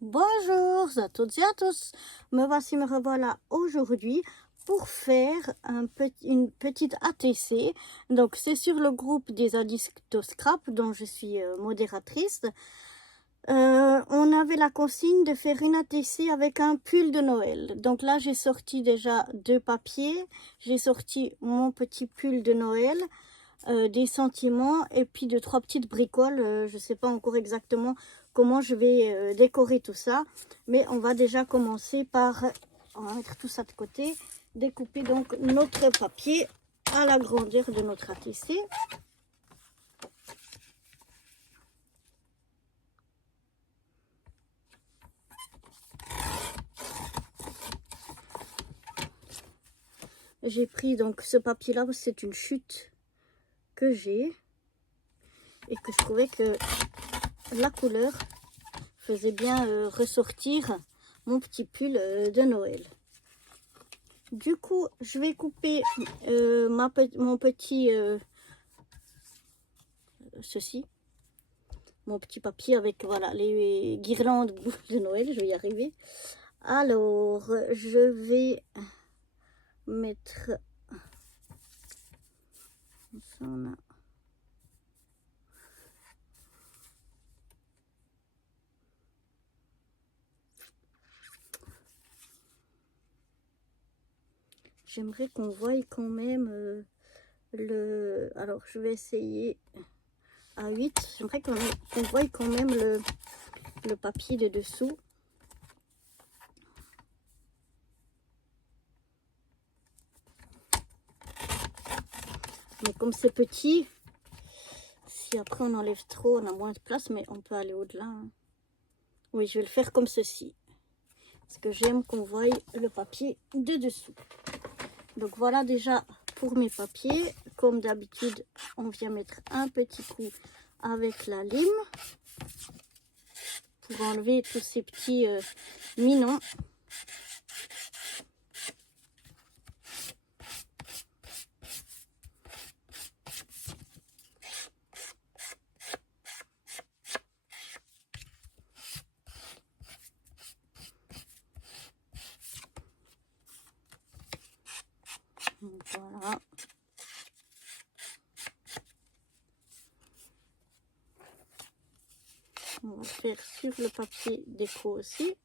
Bonjour à toutes et à tous, me revoilà aujourd'hui pour faire une petite ATC. Donc c'est sur le groupe des addicts au scrap dont je suis modératrice. On avait la consigne de faire une ATC avec un pull de Noël. Donc là j'ai sorti déjà 2 papiers, j'ai sorti mon petit pull de Noël. Des sentiments et puis 2-3 petites bricoles. Je ne sais pas encore exactement comment je vais décorer tout ça, mais on va déjà commencer par, on va mettre tout ça de côté, découper donc notre papier à la grandeur de notre ATC. J'ai pris donc ce papier là, c'est une chute que j'ai et que je trouvais que la couleur faisait bien ressortir mon petit pull de Noël. Du coup, je vais couper mon petit mon petit papier avec voilà les guirlandes de Noël. Je vais y arriver. Alors, je vais mettre ça. J'aimerais qu'on voie quand même le... Alors, je vais essayer à 8. J'aimerais qu'on voie quand même le papier de dessous. Mais comme c'est petit, si après on enlève trop, on a moins de place, mais on peut aller au-delà. Hein. Oui, je vais le faire comme ceci. Parce que j'aime qu'on voie le papier de dessous. Donc voilà déjà pour mes papiers. Comme d'habitude, on vient mettre un petit coup avec la lime pour enlever tous ces petits minons. Voilà. On va faire sur le papier déco aussi.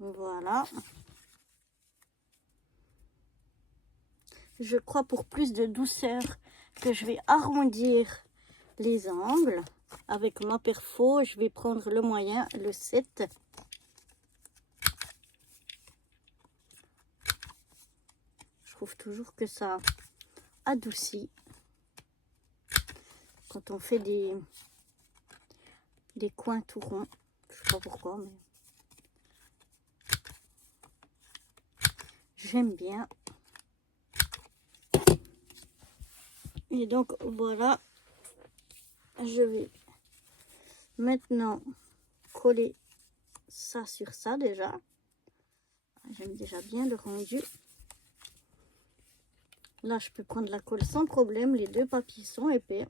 Voilà. Je crois pour plus de douceur que je vais arrondir les angles. Avec ma perfo, je vais prendre le moyen, le 7. Je trouve toujours que ça adoucit quand on fait des coins tout ronds. Je sais pas pourquoi, mais j'aime bien. Et donc voilà, je vais maintenant coller ça sur ça déjà. J'aime déjà bien le rendu. Là, je peux prendre la colle sans problème. Les 2 papiers sont épais.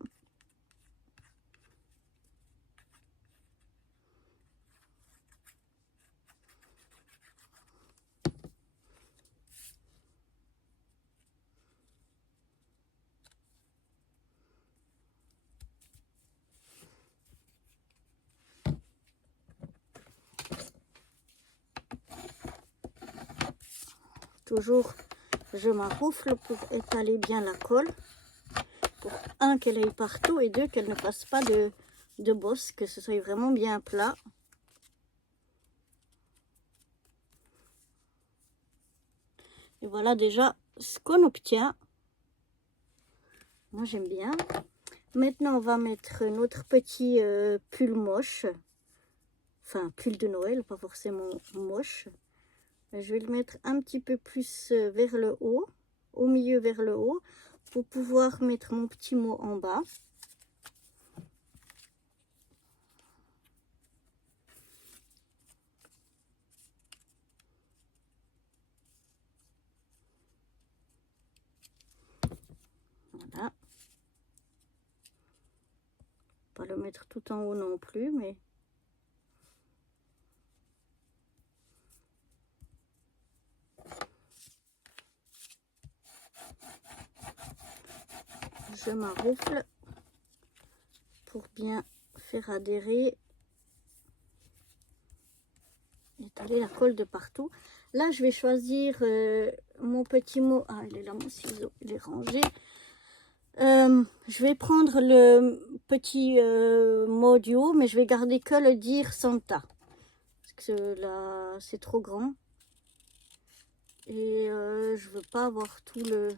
Toujours, je m'arroufle pour étaler bien la colle. Pour un, qu'elle aille partout et 2, qu'elle ne fasse pas de bosse, que ce soit vraiment bien plat. Et voilà déjà ce qu'on obtient. Moi, j'aime bien. Maintenant, on va mettre notre petit pull moche. Enfin, pull de Noël, pas forcément moche. Je vais le mettre un petit peu plus vers le haut, au milieu vers le haut, pour pouvoir mettre mon petit mot en bas. mettre tout en haut non plus, mais... Je m'arroufle pour bien faire adhérer, étaler la colle de partout. Là, je vais choisir mon petit mot. Ah, il est là, mon ciseau, il est rangé. Je vais prendre le petit mot du haut, mais je vais garder que le dire Santa. Parce que là, c'est trop grand. Et je veux pas avoir tout le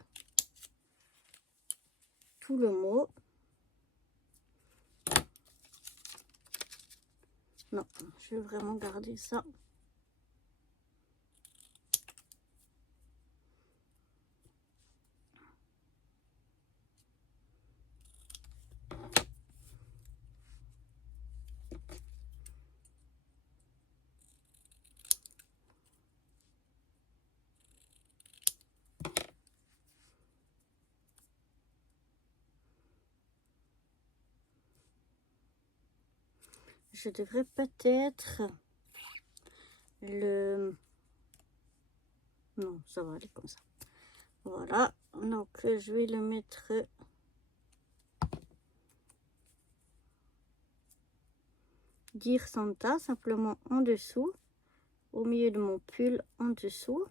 mot. Non, je vais vraiment garder ça. Je devrais peut-être le... Non, ça va aller comme ça. Voilà, donc je vais le mettre... Dire Santa, simplement en dessous, au milieu de mon pull en dessous.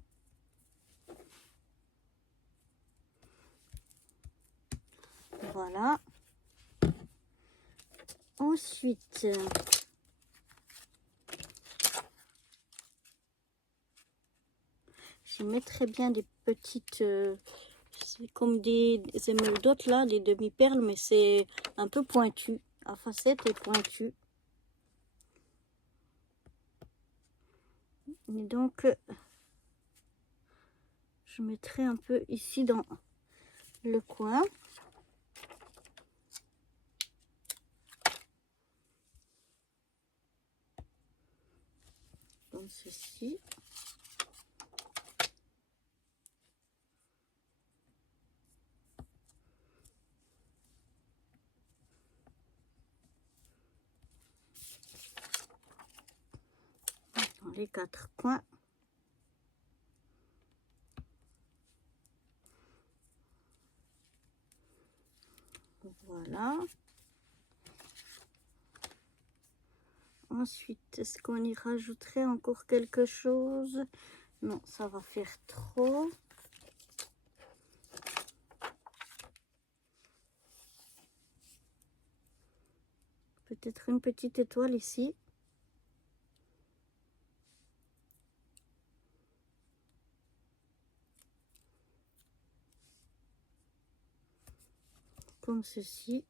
Voilà. Ensuite... je mettrai bien des petites, c'est comme des émeraudes là, des demi-perles, mais c'est un peu pointu, à facettes et pointu. Et donc, je mettrai un peu ici dans le coin. Comme ceci. Dans les 4 coins. Voilà. Ensuite, est-ce qu'on y rajouterait encore quelque chose? Non, ça va faire trop. Peut-être une petite étoile ici. Comme ceci.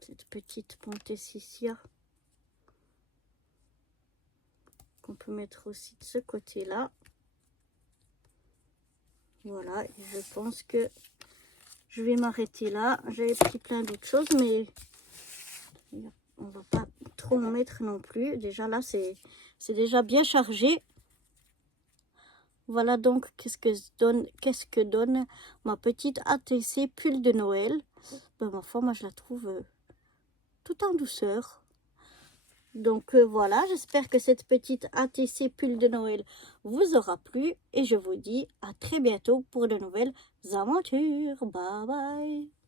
Cette petite pointetticia qu'on peut mettre aussi de ce côté-là. Voilà, et je pense que je vais m'arrêter là. J'avais pris plein d'autres choses, mais on va pas trop en mettre non plus. Déjà là, c'est déjà bien chargé. Voilà donc qu'est-ce que donne ma petite ATC pull de Noël. Ben, ma foi, moi je la trouve tout en douceur. Donc voilà, j'espère que cette petite ATC pull de Noël vous aura plu. Et je vous dis à très bientôt pour de nouvelles aventures. Bye bye.